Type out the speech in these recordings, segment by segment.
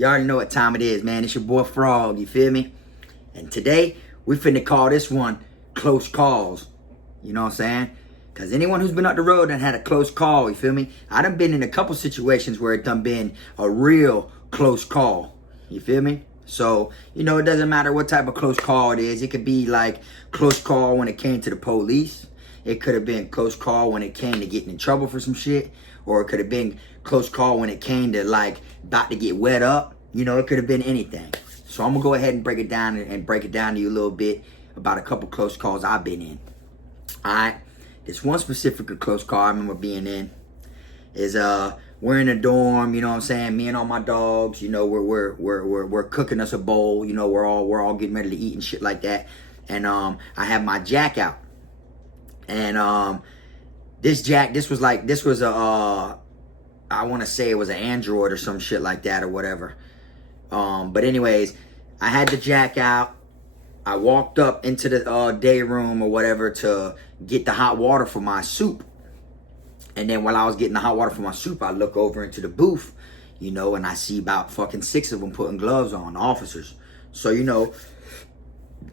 You already know what time it is, man. It's your boy Frog, you feel me? And today, we finna call this one Close Calls. You know what I'm saying? Because anyone who's been up the road and had a close call, you feel me? I done been in a couple situations where it done been a real close call. You feel me? So, you know, it doesn't matter what type of close call it is. It could be like close call when it came to the police. It could have been close call when it came to getting in trouble for some shit. Or it could have been close call when it came to like about to get wet up. You know, it could have been anything. So I'm going to go ahead and break it down to you a little bit about a couple close calls I've been in. Alright. This one specific close call I remember being in is we're in a dorm, you know what I'm saying? Me and all my dogs, you know, we're cooking us a bowl, you know, we're all getting ready to eat and shit like that. And I have my jack out. And this was a I want to say it was an Android or some shit like that or whatever. But anyways, I had the jack out. I walked up into the day room or whatever to get the hot water for my soup. And then while I was getting the hot water for my soup, I look over into the booth, you know, and I see about fucking 6 of them putting gloves on, officers. So, you know,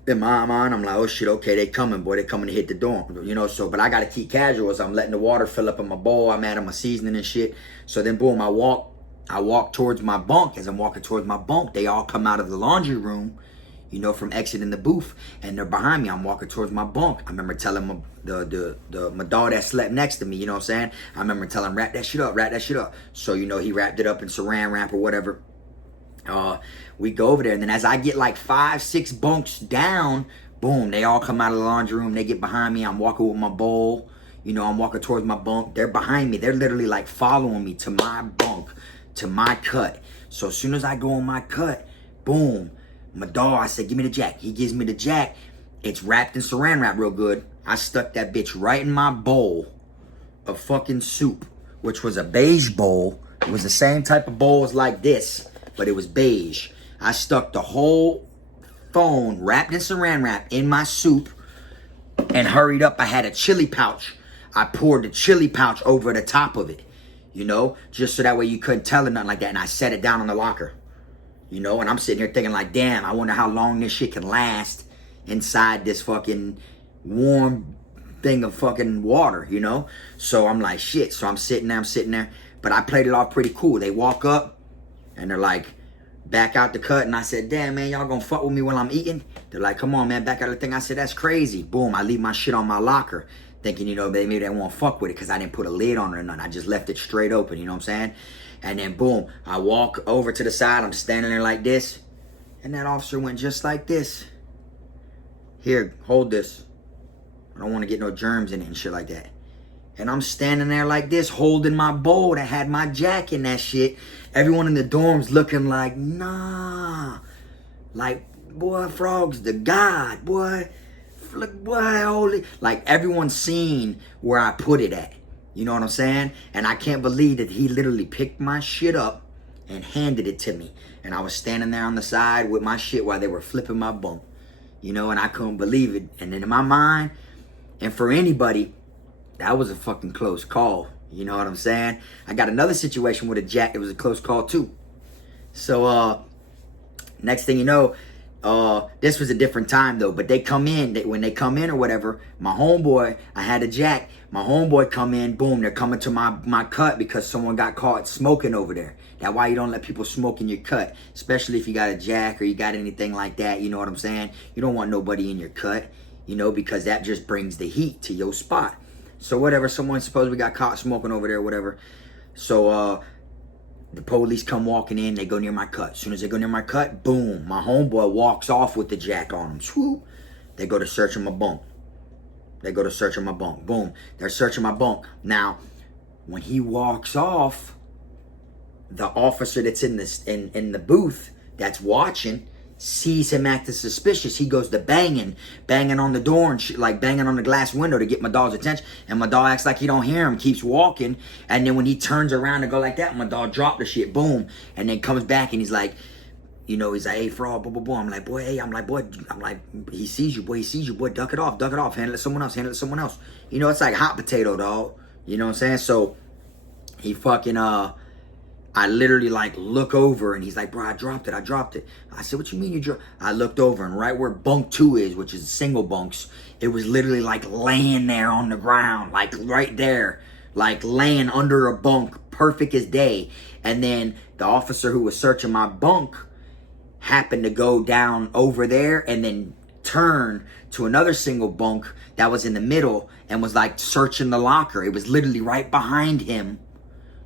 in my mind, I'm like, oh shit, okay, they coming, boy, they coming to hit the dorm, you know. So, but I got to keep casual as I'm letting the water fill up in my bowl. I'm adding my seasoning and shit. So then, boom, I walk towards my bunk. As I'm walking towards my bunk, they all come out of the laundry room, you know, from exiting the booth, and they're behind me. I'm walking towards my bunk. I remember telling my dog that slept next to me, you know what I'm saying? I remember telling him, wrap that shit up. So, you know, he wrapped it up in saran wrap or whatever. We go over there, and then as I get like 5-6 bunks down, boom, they all come out of the laundry room. They get behind me. I'm walking with my bowl. You know, I'm walking towards my bunk. They're behind me. They're literally like following me to my bunk, to my cut. So as soon as I go on my cut, boom, my dog, I said, give me the jack. He gives me the jack. It's wrapped in saran wrap real good. I stuck that bitch right in my bowl of fucking soup, which was a beige bowl. It was the same type of bowl as like this, but it was beige. I stuck the whole phone wrapped in saran wrap in my soup and hurried up. I had a chili pouch. I poured the chili pouch over the top of it, you know, just so that way you couldn't tell or nothing like that. And I set it down on the locker. You know, and I'm sitting here thinking like, damn, I wonder how long this shit can last inside this fucking warm thing of fucking water, you know? So I'm like, shit. So I'm sitting there. But I played it off pretty cool. They walk up and they're like, back out the cut. And I said, damn, man, y'all gonna fuck with me while I'm eating? They're like, come on, man, back out the thing. I said, that's crazy. Boom, I leave my shit on my locker. Thinking, you know, maybe they won't fuck with it because I didn't put a lid on it or nothing. I just left it straight open, you know what I'm saying? And then boom, I walk over to the side. I'm standing there like this. And that officer went just like this. Here, hold this. I don't want to get no germs in it and shit like that. And I'm standing there like this, holding my bowl that had my jack in that shit. Everyone in the dorm's looking like, nah. Like, boy, Frog's the god, boy. Look, boy, holy. Like, everyone's seen where I put it at. You know what I'm saying? And I can't believe that he literally picked my shit up and handed it to me. And I was standing there on the side with my shit while they were flipping my bunk. You know, and I couldn't believe it. And then in my mind, and for anybody, that was a fucking close call. You know what I'm saying? I got another situation with a jack. It was a close call too. So, next thing you know, this was a different time though, but they come in, when they come in or whatever, my homeboy, I had a jack, my homeboy come in, boom, they're coming to my cut because someone got caught smoking over there. That's why you don't let people smoke in your cut, especially if you got a jack or you got anything like that, you know what I'm saying? You don't want nobody in your cut, you know, because that just brings the heat to your spot. So whatever, someone supposedly got caught smoking over there or whatever. So, the police come walking in, they go near my cut. As soon as they go near my cut, boom, my homeboy walks off with the jack on him. Swoop. They go to searching my bunk. Boom. They're searching my bunk. Now, when he walks off, the officer that's in the booth that's watching sees him acting suspicious. He goes to banging on the door and shit, like banging on the glass window to get my dog's attention. And my dog acts like he don't hear him, keeps walking. And then when he turns around to go like that, my dog dropped the shit, boom. And then comes back and he's like, you know, he's like, hey, Frog, blah, blah, blah. I'm like, boy, hey, he sees you, boy, duck it off, handle it someone else. You know, it's like hot potato, dog. You know what I'm saying? So he fucking, I I literally like look over and he's like, bro, I dropped it. I said, what you mean you dropped? I looked over and right where bunk 2 is, which is single bunks, it was literally like laying there on the ground, like right there, like laying under a bunk, perfect as day. And then the officer who was searching my bunk happened to go down over there and then turn to another single bunk that was in the middle and was like searching the locker. It was literally right behind him.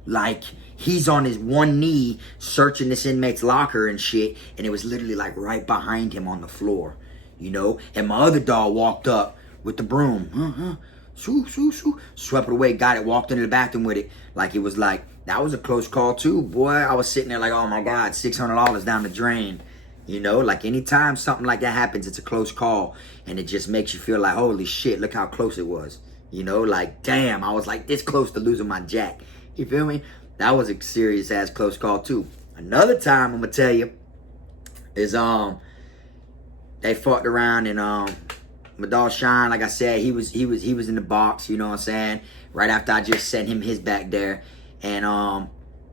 Like he's on his one knee searching this inmate's locker and shit. And it was literally like right behind him on the floor, you know? And my other dog walked up with the broom. Swept it away, got it, walked into the bathroom with it. Like it was like, that was a close call too, boy. I was sitting there like, oh my God, $600 down the drain. You know, like anytime something like that happens, it's a close call. And it just makes you feel like, holy shit, look how close it was. You know, like, damn, I was like this close to losing my jack. You feel me? That was a serious ass close call too. Another time I'm gonna tell you is they fucked around and my dog Shine, like I said, he was in the box, you know what I'm saying? Right after I just sent him his back there. And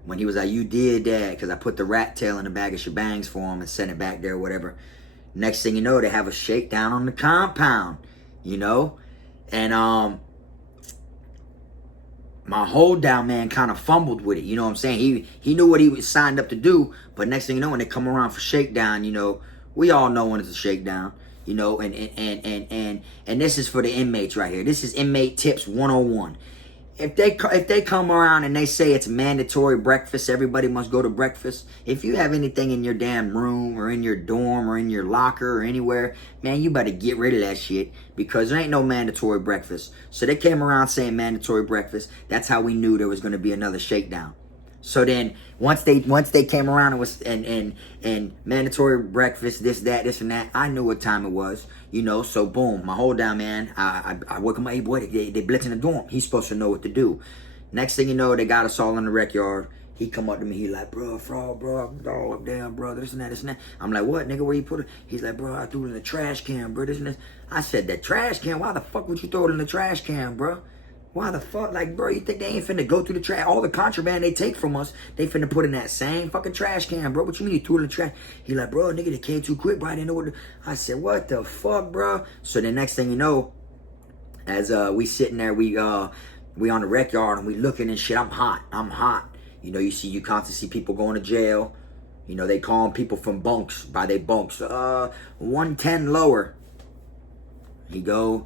when he was like, you did that, because I put the rat tail in the bag of shebangs for him and sent it back there or whatever. Next thing you know, they have a shakedown on the compound, you know? And my hold down man kind of fumbled with it, you know what I'm saying? He knew what he was signed up to do, but next thing you know, when they come around for shakedown, you know, we all know when it's a shakedown, you know, and this is for the inmates right here. This is inmate tips 101. If they come around and they say it's mandatory breakfast, everybody must go to breakfast. If you have anything in your damn room or in your dorm or in your locker or anywhere, man, you better get rid of that shit because there ain't no mandatory breakfast. So they came around saying mandatory breakfast. That's how we knew there was going to be another shakedown. So then once they came around and was and mandatory breakfast, this and that, I knew what time it was, you know. So boom, my hold down man, I woke him up, hey boy, they blitzing the dorm. He's supposed to know what to do. Next thing you know, they got us all in the rec yard. He come up to me, he like, bro, frog, bro, dog, damn, bro, this and that. I'm like, what, nigga, where you put it? He's like, bro, I threw it in the trash can, bro, this and this. I said, the trash can? Why the fuck would you throw it in the trash can, bro? Why the fuck? Like, bro, you think they ain't finna go through the trash? All the contraband they take from us, they finna put in that same fucking trash can, bro. What you mean you threw it in the trash? He like, bro, nigga, they came too quick, bro. I didn't know what to... I said, what the fuck, bro? So the next thing you know, as we sitting there, we on the rec yard and we looking and shit. I'm hot. You know, you constantly see people going to jail. You know, they calling people from bunks by their bunks. 110 lower. He go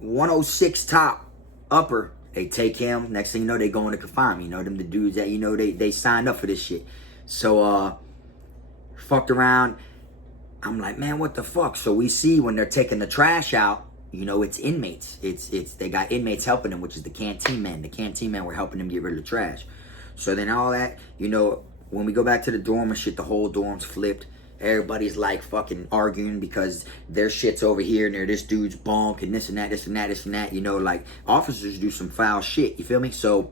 106 top, upper. They take him. Next thing you know, they go into confinement. You know, them the dudes that, you know, they signed up for this shit. So, fucked around. I'm like, man, what the fuck? So we see when they're taking the trash out, you know, it's inmates. They got inmates helping them, which is the canteen man. The canteen man were helping them get rid of the trash. So then all that, you know, when we go back to the dorm and shit, the whole dorm's flipped. Everybody's like fucking arguing because their shit's over here and they're this dude's bunk and this and that. You know, like officers do some foul shit. You feel me? So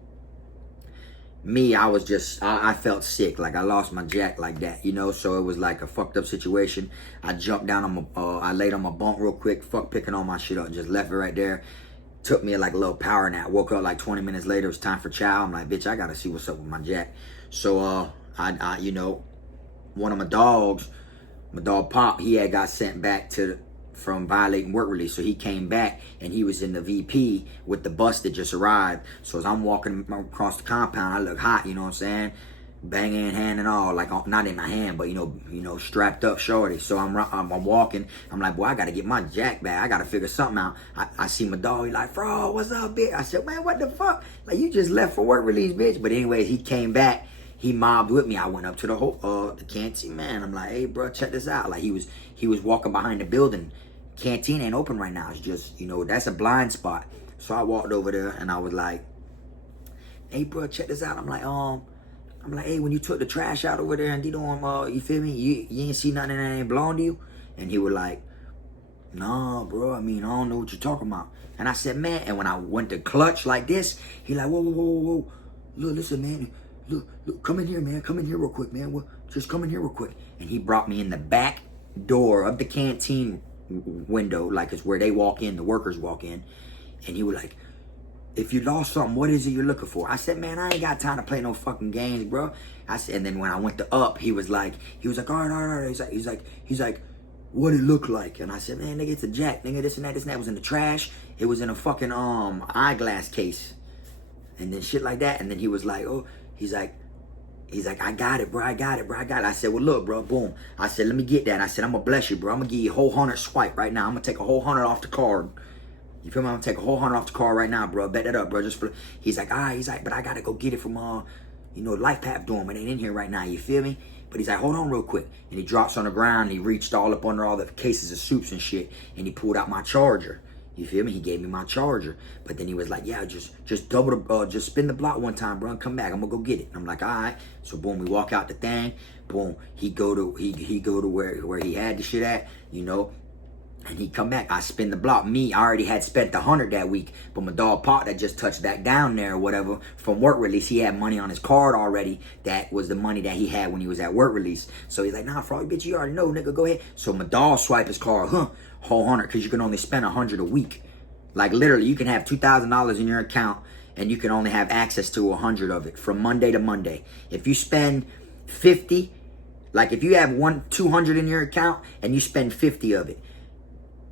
me, I was just, I felt sick. Like I lost my jack like that, you know? So it was like a fucked up situation. I jumped down on my, I laid on my bunk real quick, fuck picking all my shit up, just left it right there. Took me like a little power nap. Woke up like 20 minutes later. It was time for chow. I'm like, bitch, I gotta see what's up with my jack. So, I you know, one of my dogs, my dog Pop, he had got sent back from violating work release. So he came back and he was in the VP with the bus that just arrived. So as I'm walking across the compound, I look hot, you know what I'm saying? Banging in hand and all, like not in my hand, but you know, strapped up shorty. So I'm walking. I'm like, boy, I gotta get my jack back. I gotta figure something out. I see my dog. He like, Frog, what's up, bitch? I said, man, what the fuck? Like you just left for work release, bitch. But anyways, he came back. He mobbed with me. I went up to the canteen, man. I'm like, hey, bro, check this out. Like he was walking behind the building. Canteen ain't open right now. It's just, you know, that's a blind spot. So I walked over there and I was like, hey, bro, check this out. I'm like, hey, when you took the trash out over there and you feel me? You ain't see nothing that ain't belong to you? And he was like, nah, bro. I mean, I don't know what you're talking about. And I said, man. And when I went to clutch like this, he like, whoa. Look, listen, man. Look, come in here, man. Come in here real quick, man. Well, just come in here real quick. And he brought me in the back door of the canteen window, like it's where they walk in, the workers walk in. And he was like, if you lost something, what is it you're looking for? I said, man, I ain't got time to play no fucking games, bro. I said, and then when I went to up, he was like, all right. He's like, what it look like? And I said, man, nigga, it's a jack, nigga, this and that. It was in the trash. It was in a fucking eyeglass case. And then shit like that. And then he was like, oh, he's like, I got it, bro. I got it. I said, well, look, bro, boom. I said, let me get that. I said, I'm gonna bless you, bro. I'm gonna give you a whole 100 swipe right now. I'm gonna take a whole 100 off the card. You feel me? I'm gonna take a whole 100 off the card right now, bro. Bet that up, bro. He's like, all right. He's like, but I gotta go get it from Life Path dorm. It ain't in here right now. You feel me? But he's like, hold on real quick. And he drops on the ground. And he reached all up under all the cases of soups and shit. And he pulled out my charger. You feel me? He gave me my charger. But then he was like, yeah, just just spin the block one time, bro, and come back. I'm gonna go get it. And I'm like, all right. So boom, we walk out the thing. Boom, he go to where he had the shit at, and he come back. I spin the block. I already had spent the 100 that week, but my dog Pop that just touched that down there or whatever from work release. He had money on his card already. That was the money that he had when he was at work release. So he's like, nah, frog, bitch, you already know, nigga, go ahead. So my dog swipe his card, whole 100, because you can only spend 100 a week. Like literally, you can have $2,000 in your account, and you can only have access to 100 of it from Monday to Monday. If you spend 50, like if you have 200 in your account and you spend 50 of it,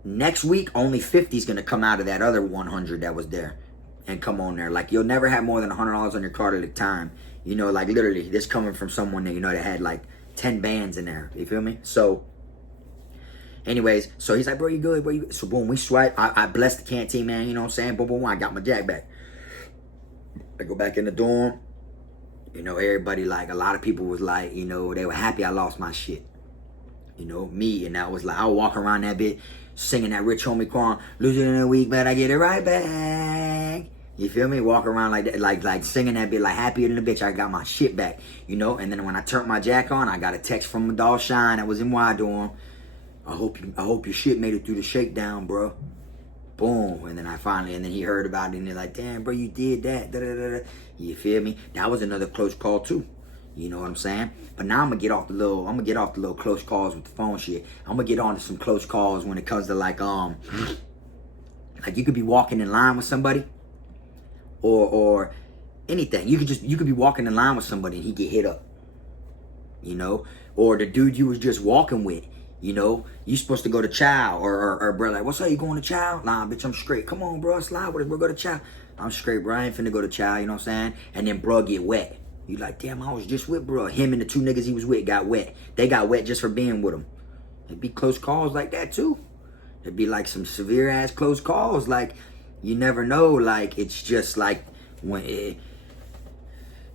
next week, only 50 is going to come out of that other 100 that was there and come on there. Like, you'll never have more than $100 on your card at a time. Like, literally, this coming from someone that, that had, like, 10 bands in there. You feel me? So, anyways, so he's like, bro, you good? Bro, you good? So, boom, we swipe. I blessed the canteen, man. You know what I'm saying? Boom, boom, boom. I got my jack back. I go back in the dorm. Everybody, like, a lot of people was like, they were happy I lost my shit. Me. And that was like, I would walk around that bit singing that Rich Homie Quan, losing in a week, but I get it right back. You feel me? Walk around like that, like singing that bit, like happier than a bitch. I got my shit back, And then when I turned my jack on, I got a text from my dog Shine that was in Y dorm. I hope your shit made it through the shakedown, bro. Boom. And then he heard about it and they're like, damn, bro, you did that. Da, da, da, da. You feel me? That was another close call too. You know what I'm saying? But now I'm gonna get off the little close calls with the phone shit. I'm gonna get on to some close calls when it comes to like you could be walking in line with somebody or anything. You could be walking in line with somebody and he get hit up. Or the dude you was just walking with, you supposed to go to chow or bro, like, what's up, you going to chow? Nah, bitch, I'm straight. Come on, bro, slide with us, bro, go to chow. I'm straight, bro, I ain't finna go to chow, you know what I'm saying? And then bro get wet. You like, damn, I was just with bro. Him and the two niggas he was with got wet. They got wet just for being with him. It'd be close calls like that too. It'd be like some severe ass close calls. Like, you never know. Like, it's just like when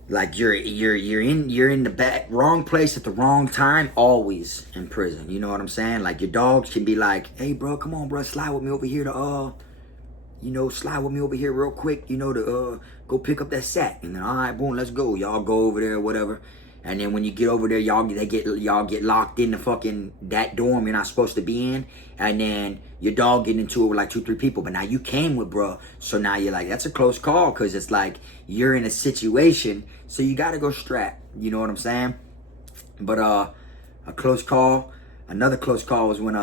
like you're in the wrong place at the wrong time, always in prison. You know what I'm saying? Like, your dogs can be like, hey bro, come on bro, slide with me over here to slide with me over here real quick, to go pick up that sack. And then, all right, boom, let's go. Y'all go over there or whatever. And then when you get over there, y'all get locked in the fucking, that dorm you're not supposed to be in. And then your dog getting into it with like 2-3 people. But now you came with bro. So now you're like, that's a close call, because it's like you're in a situation. So you got to go strap. You know what I'm saying? But a close call, another close call was when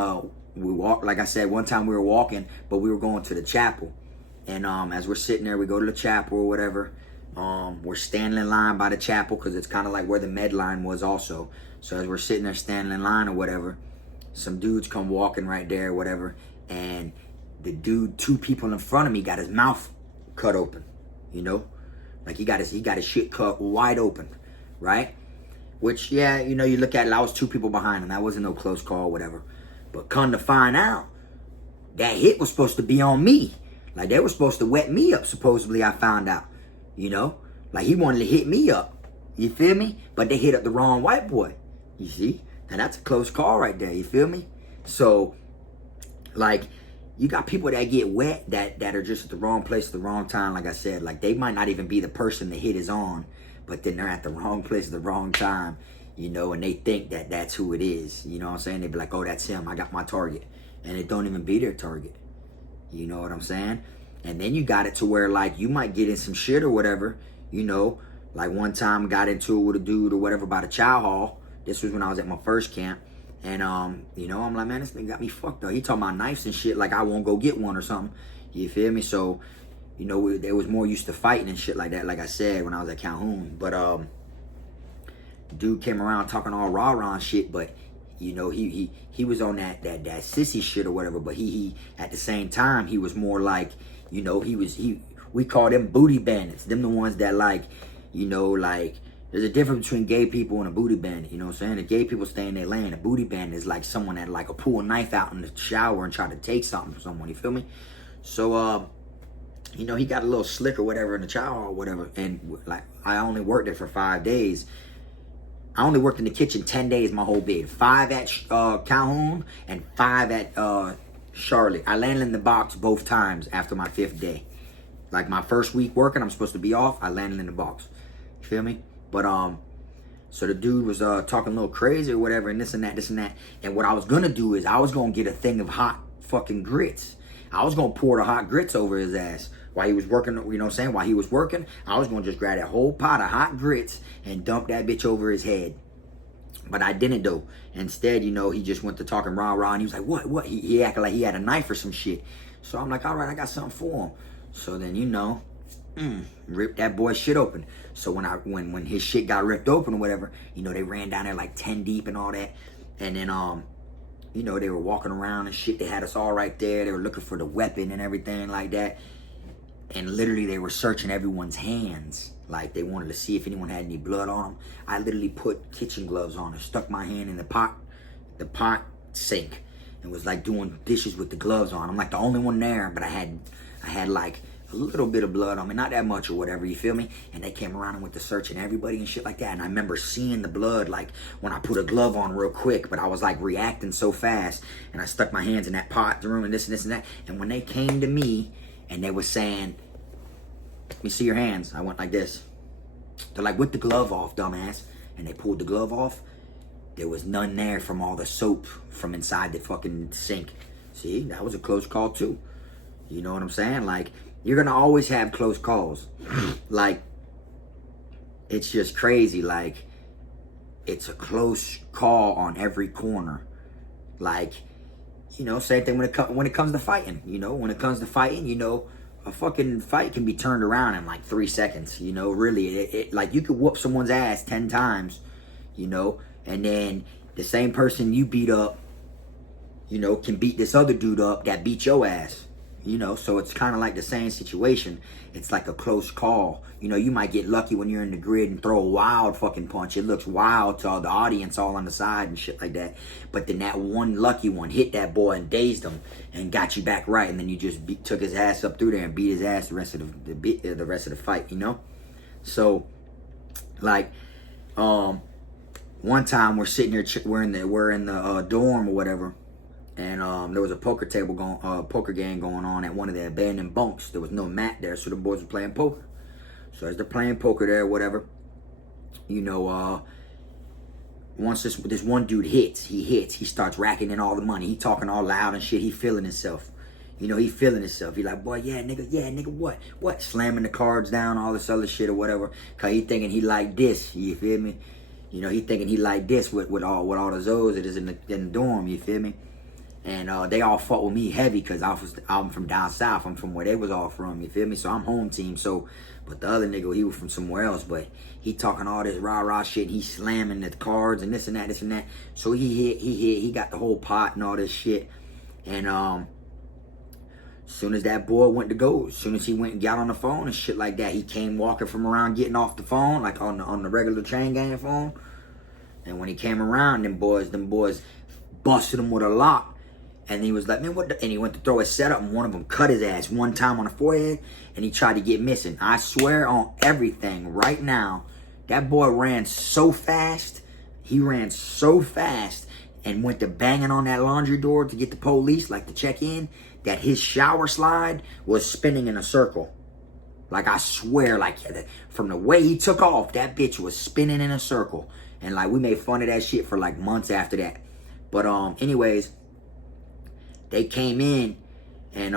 we walked, like I said, one time we were walking, but we were going to the chapel. And as we're sitting there, we go to the chapel or whatever. We're standing in line by the chapel because it's kind of like where the med line was also. So as we're sitting there standing in line or whatever, some dudes come walking right there or whatever. And the dude, 2 people in front of me, got his mouth cut open, Like he got his shit cut wide open, right? Which, yeah, you look at it, I was 2 people behind him. That wasn't no close call or whatever. But come to find out, that hit was supposed to be on me. Like, they were supposed to wet me up, supposedly, I found out. Like, he wanted to hit me up. You feel me? But they hit up the wrong white boy. You see? Now, that's a close call right there. You feel me? So, like, you got people that get wet that are just at the wrong place at the wrong time, like I said. Like, they might not even be the person the hit is on, but then they're at the wrong place at the wrong time. And they think that that's who it is. You know what I'm saying? They be like, oh, that's him. I got my target. And it don't even be their target. You know what I'm saying? And then you got it to where, like, you might get in some shit or whatever. Like one time got into it with a dude or whatever by the chow hall. This was when I was at my first camp. And, I'm like, man, this thing got me fucked up. He talking about knives and shit like I won't go get one or something. You feel me? So, You know, they was more used to fighting and shit like that, like I said, when I was at Calhoun. But dude came around talking all rah-rah and shit, but you know, he was on that sissy shit or whatever, but he at the same time, he was more like, you know, we call them booty bandits. Them the ones that, like, you know, like, there's a difference between gay people and a booty bandit, you know what I'm saying? The gay people stay in their lane. A booty bandit is like someone that, like, will pull a knife out in the shower and try to take something from someone, you feel me? So, you know, he got a little slick or whatever in the shower or whatever, and, like, I only worked there for 5 days. I only worked in the kitchen 10 days my whole bid. 5 at Calhoun and 5 at Charlotte. I landed in the box both times after my 5th day. Like, my first week working, I'm supposed to be off, I landed in the box. You feel me? But, so the dude was talking a little crazy or whatever, and this and that, this and that. And what I was gonna do is I was gonna get a thing of hot fucking grits. I was gonna pour the hot grits over his ass while he was working, you know what I'm saying? While he was working, I was gonna just grab that whole pot of hot grits and dump that bitch over his head. But I didn't though. Instead, you know, he just went to talking rah-rah, and he was like, what? He acted like he had a knife or some shit. So I'm like, all right, I got something for him. So then, you know, ripped that boy's shit open. So when his shit got ripped open or whatever, you know, they ran down there like 10 deep and all that. And then, you know, they were walking around and shit. They had us all right there. They were looking for the weapon and everything like that. And literally they were searching everyone's hands. Like, they wanted to see if anyone had any blood on them. I literally put kitchen gloves on and stuck my hand in the pot sink, and was like doing dishes with the gloves on. I'm like the only one there, but I had like a little bit of blood on me, not that much or whatever, you feel me? And they came around and went to searching everybody and shit like that. And I remember seeing the blood, like, when I put a glove on real quick, but I was like reacting so fast, and I stuck my hands in that pot room and this and this and that. And when they came to me and they were saying, "Let me see your hands," I went like this. They're like, "With the glove off, dumbass." And they pulled the glove off. There was none there from all the soap from inside the fucking sink. See, that was a close call too. You know what I'm saying? Like, you're gonna always have close calls. Like, it's just crazy. Like, it's a close call on every corner. Like, you know, same thing when it comes to fighting. You know, when it comes to fighting, you know, a fucking fight can be turned around in like 3 seconds. You know, really, like, you could whoop someone's ass 10 times. You know, and then the same person you beat up, you know, can beat this other dude up that beat your ass. You know, so it's kind of like the same situation. It's like a close call. You know, you might get lucky when you're in the grid and throw a wild fucking punch. It looks wild to the audience all on the side and shit like that. But then that one lucky one hit that boy and dazed him and got you back right. And then you just took his ass up through there and beat his ass the rest of the rest of the fight, you know? So, like, one time we're sitting here, we're in the dorm or whatever. And there was a poker game going on at one of the abandoned bunks. There was no mat there, so the boys were playing poker. So as they're playing poker there, whatever, you know, once this one dude hits, he starts racking in all the money. He talking all loud and shit. He feeling himself. You know, he feeling himself. He like, boy, yeah, nigga, what? Slamming the cards down, all this other shit or whatever. Cause he thinking he like this. You feel me? You know, he thinking he like this with all the Zoes that is in the dorm. You feel me? And they all fought with me heavy because I'm from down south. I'm from where they was all from, you feel me? So I'm home team. So, but the other nigga, he was from somewhere else. But he talking all this rah-rah shit. And he slamming the cards and this and that, this and that. So he got the whole pot and all this shit. And soon as that boy went to go, as soon as he went and got on the phone and shit like that, he came walking from around getting off the phone, like on the regular chain gang phone. And when he came around, them boys busted him with a lock. And he was like, man, what the? And he went to throw his setup, and one of them cut his ass one time on the forehead, and he tried to get missing. I swear on everything right now, that boy ran so fast. He ran so fast and went to banging on that laundry door to get the police, like to check in, that his shower slide was spinning in a circle. Like, I swear, like, from the way he took off, that bitch was spinning in a circle. And, like, we made fun of that shit for, like, months after that. But, anyways, they came in and,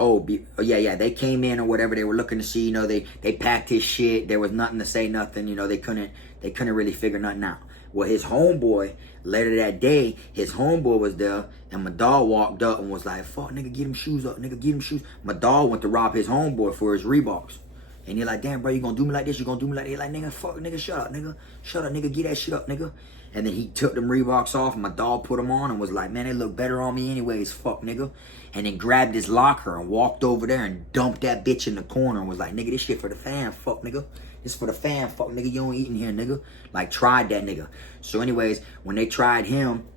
they came in or whatever. They were looking to see, you know, they packed his shit. There was nothing to say nothing. You know, they couldn't really figure nothing out. Well, his homeboy, later that day, his homeboy was there, and my dog walked up and was like, fuck, nigga, get him shoes up, nigga, get him shoes. My dog went to rob his homeboy for his Reeboks. And he like, damn, bro, you gonna do me like this? You gonna do me like that? He like, nigga, fuck, nigga, shut up, nigga. Shut up, nigga, get that shit up, nigga. And then he took them Reeboks off, and my dog put them on and was like, man, they look better on me anyways, fuck, nigga. And then grabbed his locker and walked over there and dumped that bitch in the corner and was like, nigga, this shit for the fam, fuck, nigga. This for the fam, fuck, nigga, you don't eat in here, nigga. Like, tried that nigga. So anyways, when they tried him,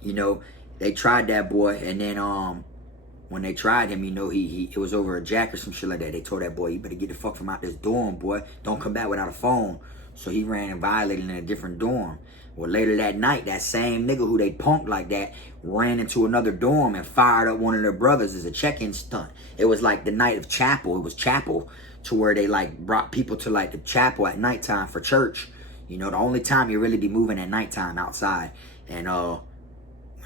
you know, they tried that boy, and then, when they tried him, you know, it was over a jack or some shit like that. They told that boy, you better get the fuck from out this dorm, boy. Don't come back without a phone. So he ran and violated in a different dorm. Well, later that night, that same nigga who they punked like that ran into another dorm and fired up one of their brothers as a check-in stunt. It was like the night of chapel. It was chapel to where they like brought people to like the chapel at nighttime for church. You know, the only time you really be moving at nighttime outside. And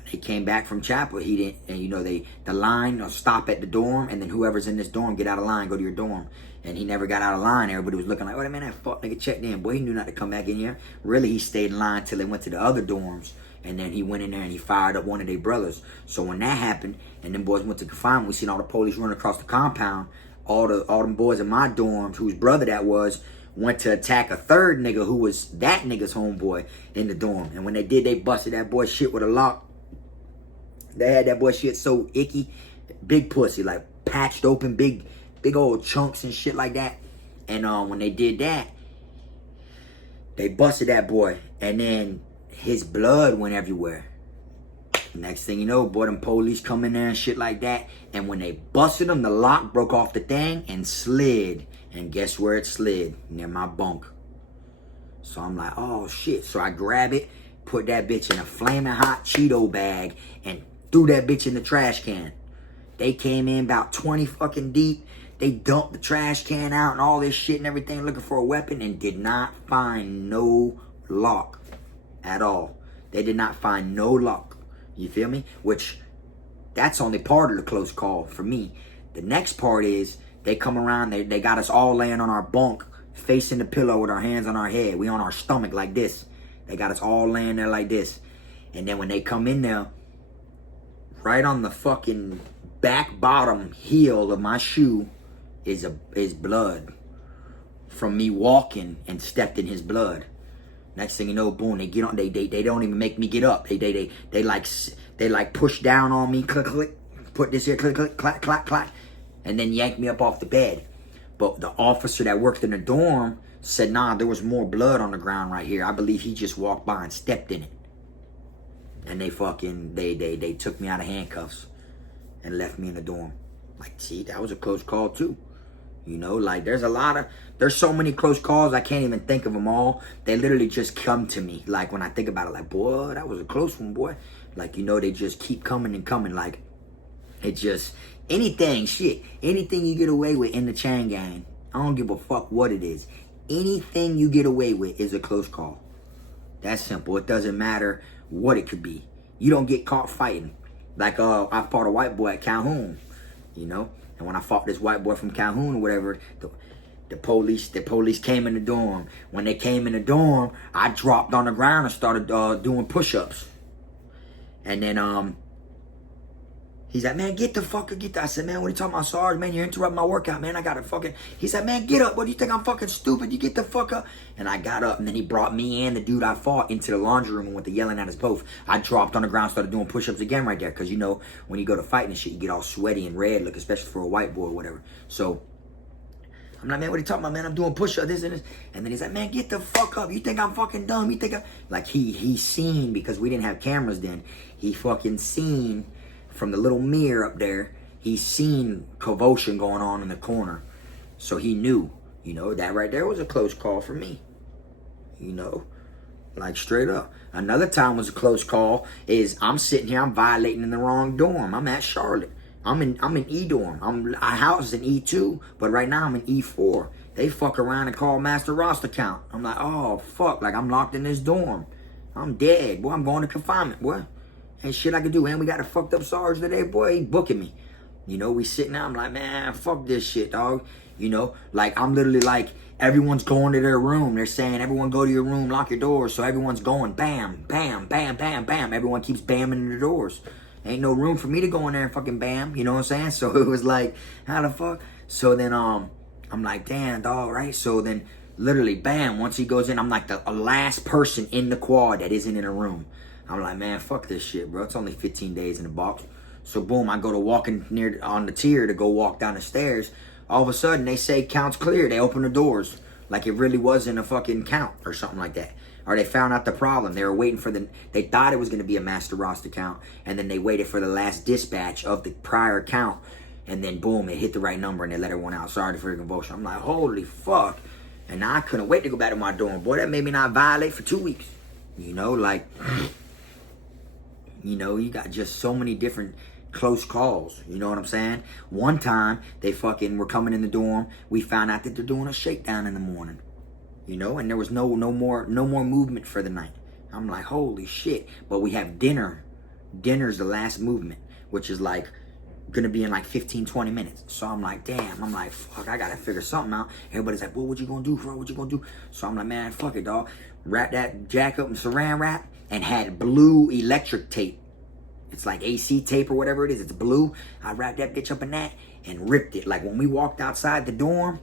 he came back from chapel, he didn't, and you know, the line will stop at the dorm, and then whoever's in this dorm, get out of line, go to your dorm. And he never got out of line. Everybody was looking like, oh, man, that fuck nigga checked in. Boy, he knew not to come back in here. Really, he stayed in line till they went to the other dorms, and then he went in there and he fired up one of their brothers. So when that happened, and them boys went to confinement, we seen all the police running across the compound. All them boys in my dorms, whose brother that was, went to attack a third nigga who was that nigga's homeboy in the dorm. And when they did, they busted that boy shit with a lock. They had that boy shit so icky, big pussy, like patched open, big old chunks and shit like that. And when they did that, they busted that boy, and then his blood went everywhere. Next thing you know, boy, them police come in there and shit like that. And when they busted him, the lock broke off the thing and slid. And guess where it slid? Near my bunk. So I'm like, oh shit. So I grab it, put that bitch in a flaming hot Cheeto bag, and threw that bitch in the trash can. They came in about 20 fucking deep. They dumped the trash can out and all this shit and everything looking for a weapon and did not find no lock at all. They did not find no lock. You feel me? Which, that's only part of the close call for me. The next part is they come around, they got us all laying on our bunk, facing the pillow with our hands on our head. We on our stomach like this. They got us all laying there like this. And then when they come in there, right on the fucking back bottom heel of my shoe is blood from me walking and stepped in his blood. Next thing you know, boom, they get on. They don't even make me get up. They like push down on me, click click, put this here, click click, clack clack clack, and then yank me up off the bed. But the officer that worked in the dorm said, nah, there was more blood on the ground right here. I believe he just walked by and stepped in it. And they took me out of handcuffs and left me in the dorm. Like, see, that was a close call too. You know, like there's so many close calls, I can't even think of them all. They literally just come to me. Like when I think about it, like, boy, that was a close one, boy. Like, you know, they just keep coming and coming. Like, it just, anything you get away with in the chain gang, I don't give a fuck what it is. Anything you get away with is a close call. That's simple. It doesn't matter what it could be. You don't get caught fighting. Like, I fought a white boy at Calhoun, you know? And when I fought this white boy from Calhoun or whatever, the police came in the dorm. When they came in the dorm, I dropped on the ground and started doing push-ups. And then he's like, man, get the. I said, man, what are you talking about, Sarge? Man, you're interrupting my workout, man. I gotta fucking. He said, man, get up. What do you think I'm fucking stupid? You get the fuck up. And I got up, and then he brought me and the dude I fought into the laundry room and went to yelling at us both. I dropped on the ground, started doing push-ups again right there, because you know when you go to fighting and shit, you get all sweaty and red, look, especially for a white boy or whatever. So I'm like, man, what are you talking about, man? I'm doing push-ups, this and this. And then he's like, man, get the fuck up. You think I'm fucking dumb? You think I'm... Like, he seen, because we didn't have cameras then, he fucking seen from the little mirror up there, he seen commotion going on in the corner. So he knew, you know, that right there was a close call for me. You know, like straight up. Another time was a close call is I'm sitting here, I'm violating in the wrong dorm. I'm at Charlotte. I'm in E dorm. I house in E2, but right now I'm in E4. They fuck around and call master roster count. I'm like, oh fuck, like I'm locked in this dorm. I'm dead, boy. I'm going to confinement, boy. Ain't shit I can do. And we got a fucked up Sarge today, boy. He booking me. You know, we sitting there. I'm like, man, fuck this shit, dog. You know, like I'm literally like everyone's going to their room. They're saying, everyone go to your room, lock your doors. So everyone's going bam, bam, bam, bam, bam. Everyone keeps bamming the doors. Ain't no room for me to go in there and fucking bam. You know what I'm saying? So it was like, how the fuck? So then I'm like, damn, dog, right? So then literally, bam, once he goes in, I'm like the last person in the quad that isn't in a room. I'm like, man, fuck this shit, bro. It's only 15 days in the box. So boom, I go to walking near on the tier to go walk down the stairs. All of a sudden, they say count's clear. They open the doors like it really wasn't a fucking count or something like that. Or they found out the problem. They were waiting for they thought it was going to be a master roster count. And then they waited for the last dispatch of the prior count. And then boom, it hit the right number and they let everyone out. Sorry for the convulsion. I'm like, holy fuck. And now I couldn't wait to go back to my dorm. Boy, that made me not violate for 2 weeks. You know, like, you know, you got just so many different close calls. You know what I'm saying? One time, they fucking were coming in the dorm. We found out that they're doing a shakedown in the morning. You know, and there was no more movement for the night. I'm like, holy shit. But we have dinner. Dinner's the last movement, which is like gonna be in like 15-20 minutes. So I'm like, damn. I'm like, fuck, I gotta figure something out. Everybody's like, well, what you gonna do, bro? What you gonna do? So I'm like, man, fuck it, dog. Wrap that jack up in saran wrap and had blue electric tape. It's like AC tape or whatever it is. It's blue. I wrapped that bitch up in that and ripped it. Like when we walked outside the dorm,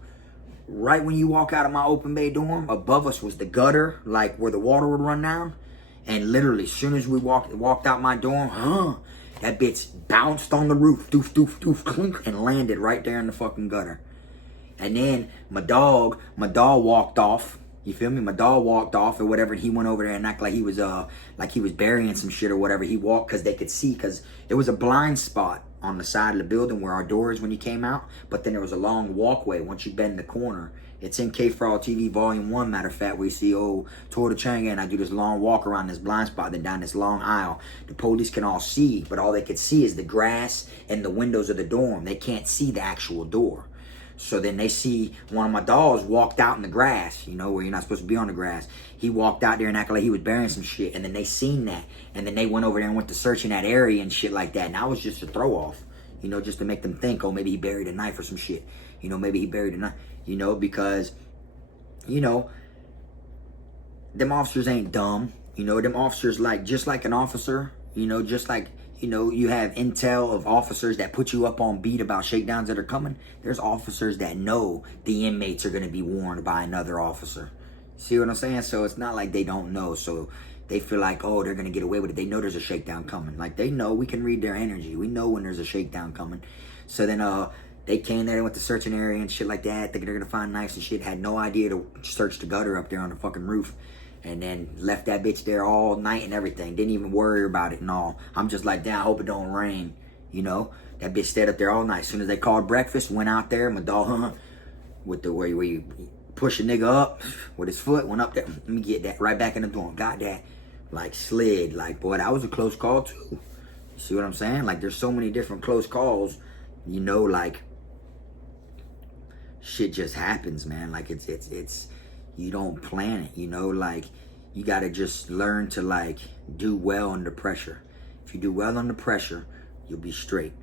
right when you walk out of my open bay dorm, above us was the gutter, like where the water would run down. And literally, as soon as we walked out my dorm, that bitch bounced on the roof, doof, doof, doof, clink, and landed right there in the fucking gutter. And then my dog walked off. You feel me? My dog walked off or whatever. And he went over there and acted like he was burying some shit or whatever. He walked because they could see, because there was a blind spot on the side of the building where our door is when you came out. But then there was a long walkway once you bend the corner. It's in K-Frog TV Volume 1, matter of fact, where you see Tour de Changa, and I do this long walk around this blind spot, then down this long aisle. The police can all see, but all they could see is the grass and the windows of the dorm. They can't see the actual door. So then they see one of my dogs walked out in the grass, you know, where you're not supposed to be on the grass. He walked out there and acted like he was burying some shit. And then they seen that. And then they went over there and went to searching that area and shit like that. And that was just a throw off, you know, just to make them think, oh, maybe he buried a knife or some shit. You know, maybe he buried a knife, you know, because, you know, them officers ain't dumb. You know, them officers, like, just like an officer, you know, just like, you know, you have intel of officers that put you up on beat about shakedowns that are coming. There's officers that know the inmates are going to be warned by another officer. See what I'm saying? So it's not like they don't know. So they feel like, oh, they're going to get away with it. They know there's a shakedown coming. Like, they know. We can read their energy. We know when there's a shakedown coming. So then they came there, they went to search an area and shit like that, thinking they're going to find knives and shit. Had no idea to search the gutter up there on the fucking roof. And then left that bitch there all night and everything. Didn't even worry about it and all. I'm just like, damn, I hope it don't rain. You know? That bitch stayed up there all night. As soon as they called breakfast, went out there, my dog, with the way where you push a nigga up with his foot, went up there. Let me get that right back in the dorm. Got that. Like, slid. Like, boy, that was a close call, too. You see what I'm saying? Like, there's so many different close calls. You know, like, shit just happens, man. Like, it's you don't plan it, you know, like, you got to just learn to, like, do well under pressure. If you do well under pressure, you'll be straight,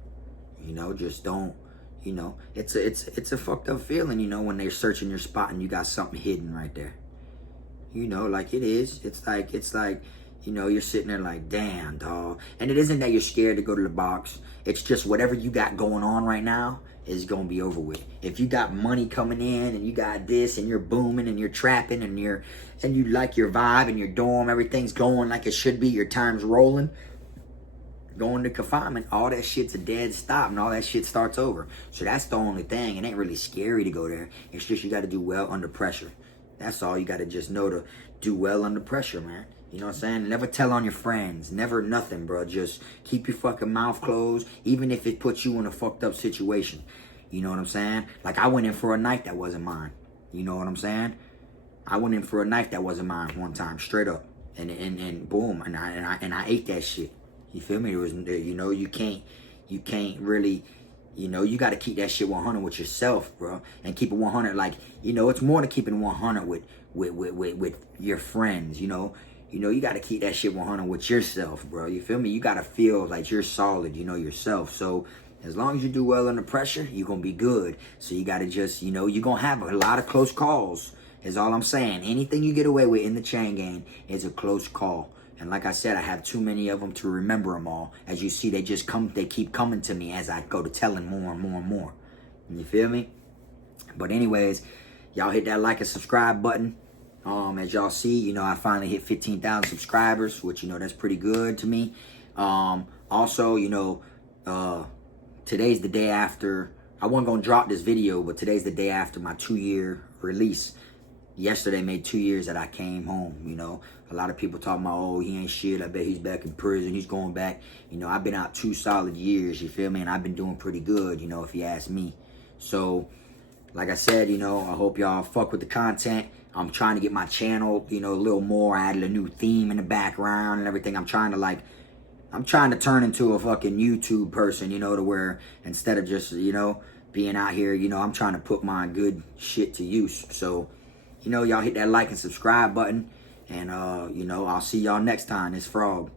you know. Just don't, you know, it's a fucked up feeling, you know, when they're searching your spot and you got something hidden right there, you know, like it is. It's like, you know, you're sitting there like, damn, dog. And it isn't that you're scared to go to the box. It's just whatever you got going on right now is going to be over with. If you got money coming in and you got this and you're booming and you're trapping and you like your vibe and your dorm, everything's going like it should be, your time's rolling, going to confinement, all that shit's a dead stop and all that shit starts over. So that's the only thing. It ain't really scary to go there. It's just you got to do well under pressure. That's all. You got to just know to do well under pressure, man. You know what I'm saying? Never tell on your friends. Never nothing, bro. Just keep your fucking mouth closed, even if it puts you in a fucked up situation. You know what I'm saying? Like, I went in for a knife that wasn't mine. You know what I'm saying? I went in for a knife that wasn't mine one time, straight up. And boom, and I ate that shit. You feel me? It was, you know, you can't really, you know, you got to keep that shit 100 with yourself, bro. And keep it 100, like, you know, it's more to keeping 100 with your friends, you know. You know, you got to keep that shit 100 with yourself, bro. You feel me? You got to feel like you're solid, you know, yourself. So As long as you do well under pressure, you're going to be good. So you got to just, you know, you're going to have a lot of close calls is all I'm saying. Anything you get away with in the chain gang is a close call. And like I said, I have too many of them to remember them all. As you see, they keep coming to me as I go to telling more and more and more. You feel me? But anyways, y'all hit that like and subscribe button. As y'all see, you know, I finally hit 15,000 subscribers, which, you know, that's pretty good to me. Also, you know, today's the day after, I wasn't going to drop this video, but today's the day after my 2-year release. Yesterday made 2 years that I came home, you know. A lot of people talking about, oh, he ain't shit. I bet he's back in prison. He's going back. You know, I've been out 2 solid years, you feel me? And I've been doing pretty good, you know, if you ask me. So, like I said, you know, I hope y'all fuck with the content. I'm trying to get my channel, you know, a little more. I added a new theme in the background and everything. I'm trying to turn into a fucking YouTube person, you know, to where instead of just, you know, being out here, you know, I'm trying to put my good shit to use. So, you know, y'all hit that like and subscribe button. And, you know, I'll see y'all next time. It's Frog.